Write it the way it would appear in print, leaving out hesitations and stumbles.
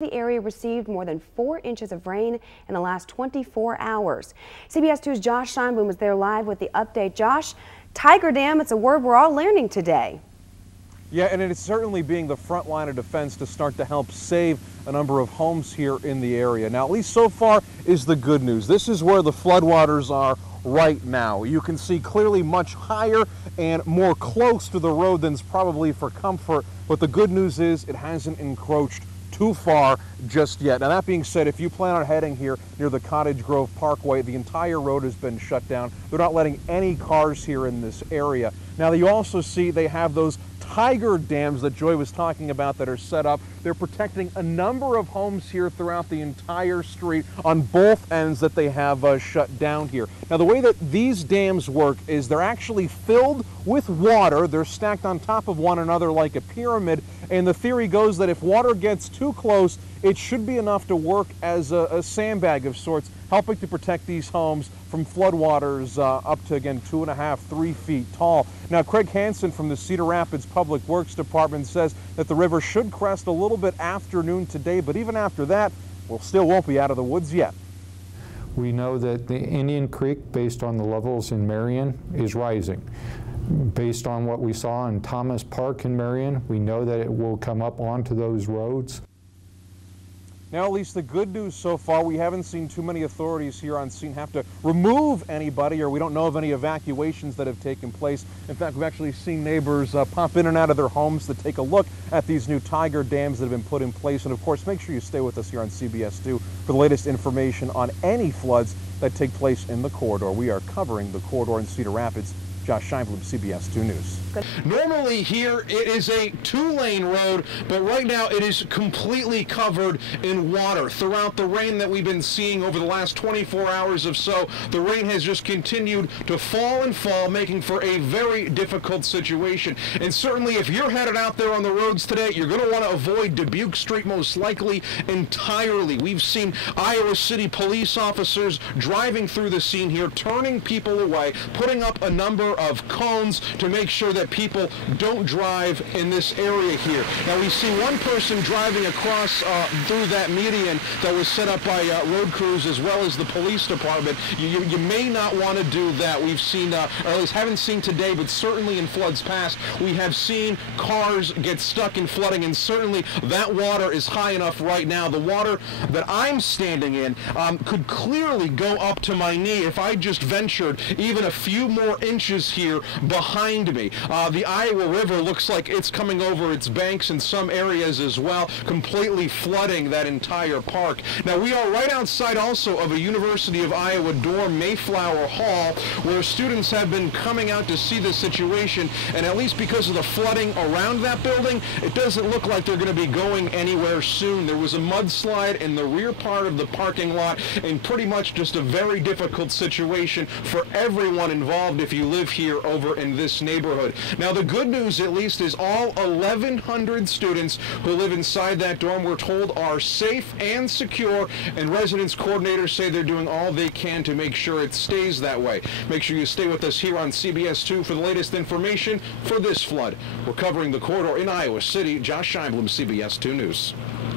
The area received more than 4 inches of rain in the last 24 hours. CBS 2's Josh Scheinblum was there live with the update. Josh, Tiger Dam, it's a word we're all learning today. Yeah, and it is certainly being the front line of defense to start to help save a number of homes here in the area. Now, at least so far is the good news. This is where the floodwaters are right now. You can see clearly much higher and more close to the road than's probably for comfort, but the good news is it hasn't encroached too far just yet. Now, that being said, if you plan on heading here near the Cottage Grove Parkway, the entire road has been shut down. They're not letting any cars here in this area. Now, you also see they have those Tiger dams that Joy was talking about that are set up. They're protecting a number of homes here throughout the entire street on both ends that they have shut down here. Now, the way that these dams work is they're actually filled with water. They're stacked on top of one another like a pyramid, and the theory goes that if water gets too close, it should be enough to work as a sandbag of sorts, helping to protect these homes from floodwaters up to, again, 2.5, 3 feet tall. Now, Craig Hansen from the Cedar Rapids Public Works Department says that the river should crest a little bit after noon today, but even after that, we still won't be out of the woods yet. We know that the Indian Creek, based on the levels in Marion, is rising. Based on what we saw in Thomas Park in Marion, we know that it will come up onto those roads. Now, at least the good news so far, we haven't seen too many authorities here on scene have to remove anybody, or we don't know of any evacuations that have taken place. In fact, we've actually seen neighbors pop in and out of their homes to take a look at these new Tiger dams that have been put in place. And of course, make sure you stay with us here on CBS 2 for the latest information on any floods that take place in the corridor. We are covering the corridor in Cedar Rapids. Josh Scheinblum, CBS 2 News. Normally here it is a 2-lane road, but right now it is completely covered in water. Throughout the rain that we've been seeing over the last 24 hours or so, the rain has just continued to fall and fall, making for a very difficult situation. And certainly if you're headed out there on the roads today, you're going to want to avoid Dubuque Street most likely entirely. We've seen Iowa City police officers driving through the scene here, turning people away, putting up a number of cones to make sure that people don't drive in this area here. Now, we see one person driving across through that median that was set up by road crews as well as the police department. You may not want to do that. We've seen, or at least haven't seen today, but certainly in floods past, we have seen cars get stuck in flooding, and certainly that water is high enough right now. The water that I'm standing in could clearly go up to my knee if I just ventured even a few more inches here behind me. The Iowa River looks like it's coming over its banks in some areas as well, completely flooding that entire park. Now, we are right outside also of a University of Iowa dorm, Mayflower Hall, where students have been coming out to see the situation, and at least because of the flooding around that building, it doesn't look like they're going to be going anywhere soon. There was a mudslide in the rear part of the parking lot, and pretty much just a very difficult situation for everyone involved if you live here over in this neighborhood. Now, the good news, at least, is all 1,100 students who live inside that dorm, we're told, are safe and secure, and residence coordinators say they're doing all they can to make sure it stays that way. Make sure you stay with us here on CBS 2 for the latest information for this flood. We're covering the corridor in Iowa City. Josh Scheinblum, CBS 2 News.